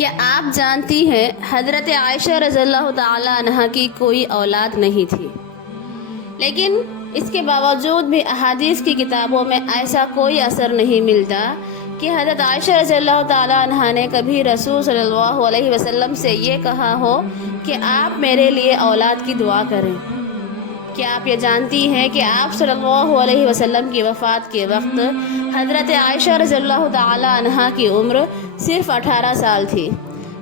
کیا آپ جانتی ہیں حضرت عائشہ رضی اللہ تعالی عنہ کی کوئی اولاد نہیں تھی، لیکن اس کے باوجود بھی احادیث کی کتابوں میں ایسا کوئی اثر نہیں ملتا کہ حضرت عائشہ رضی اللہ تعالی عنہ نے کبھی رسول صلی اللہ علیہ وسلم سے یہ کہا ہو کہ آپ میرے لیے اولاد کی دعا کریں۔ کیا آپ یہ جانتی ہیں کہ آپ صلی اللہ علیہ وسلم کی وفات کے وقت حضرت عائشہ رضی اللہ تعالی عنہ کی عمر صرف 18 سال تھی،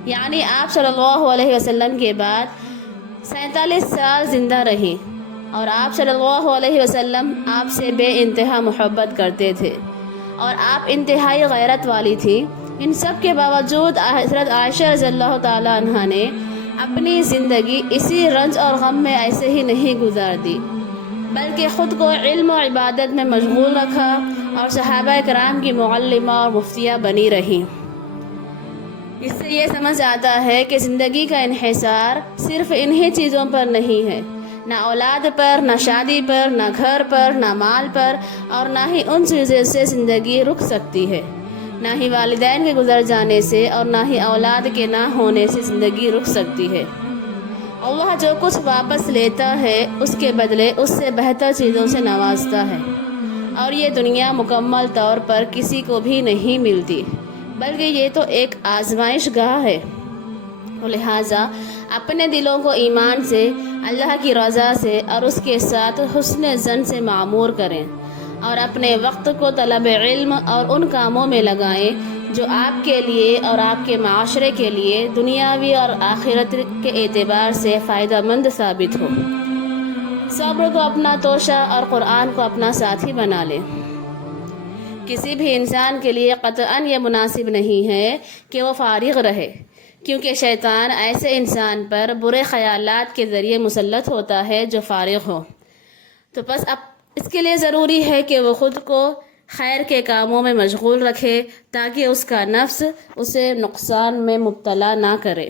یعنی آپ صلی اللہ علیہ وسلم کے بعد 47 سال زندہ رہیں، اور آپ صلی اللہ علیہ وسلم آپ سے بے انتہا محبت کرتے تھے اور آپ انتہائی غیرت والی تھیں۔ ان سب کے باوجود حضرت عائشہ رضی اللہ تعالی عنہ نے اپنی زندگی اسی رنج اور غم میں ایسے ہی نہیں گزار دی، بلکہ خود کو علم و عبادت میں مشغول رکھا اور صحابہ کرام کی معلمہ اور مفتیہ بنی رہیں۔ اس سے یہ سمجھ آتا ہے کہ زندگی کا انحصار صرف انہی چیزوں پر نہیں ہے، نہ اولاد پر، نہ شادی پر، نہ گھر پر، نہ مال پر، اور نہ ہی ان چیزوں سے زندگی رک سکتی ہے، نہ ہی والدین کے گزر جانے سے اور نہ ہی اولاد کے نہ ہونے سے زندگی رک سکتی ہے۔ اللہ جو کچھ واپس لیتا ہے اس کے بدلے اس سے بہتر چیزوں سے نوازتا ہے، اور یہ دنیا مکمل طور پر کسی کو بھی نہیں ملتی، بلکہ یہ تو ایک آزمائش گاہ ہے۔ لہٰذا اپنے دلوں کو ایمان سے، اللہ کی رضا سے اور اس کے ساتھ حسن ظن سے معمور کریں، اور اپنے وقت کو طلب علم اور ان کاموں میں لگائیں جو آپ کے لیے اور آپ کے معاشرے کے لیے دنیاوی اور آخرت کے اعتبار سے فائدہ مند ثابت ہو۔ صبر کو اپنا توشہ اور قرآن کو اپنا ساتھی بنا لیں۔ کسی بھی انسان کے لیے قطعاً یہ مناسب نہیں ہے کہ وہ فارغ رہے، کیونکہ شیطان ایسے انسان پر برے خیالات کے ذریعے مسلط ہوتا ہے جو فارغ ہو۔ تو بس اب اس کے لیے ضروری ہے کہ وہ خود کو خیر کے کاموں میں مشغول رکھے تاکہ اس کا نفس اسے نقصان میں مبتلا نہ کرے۔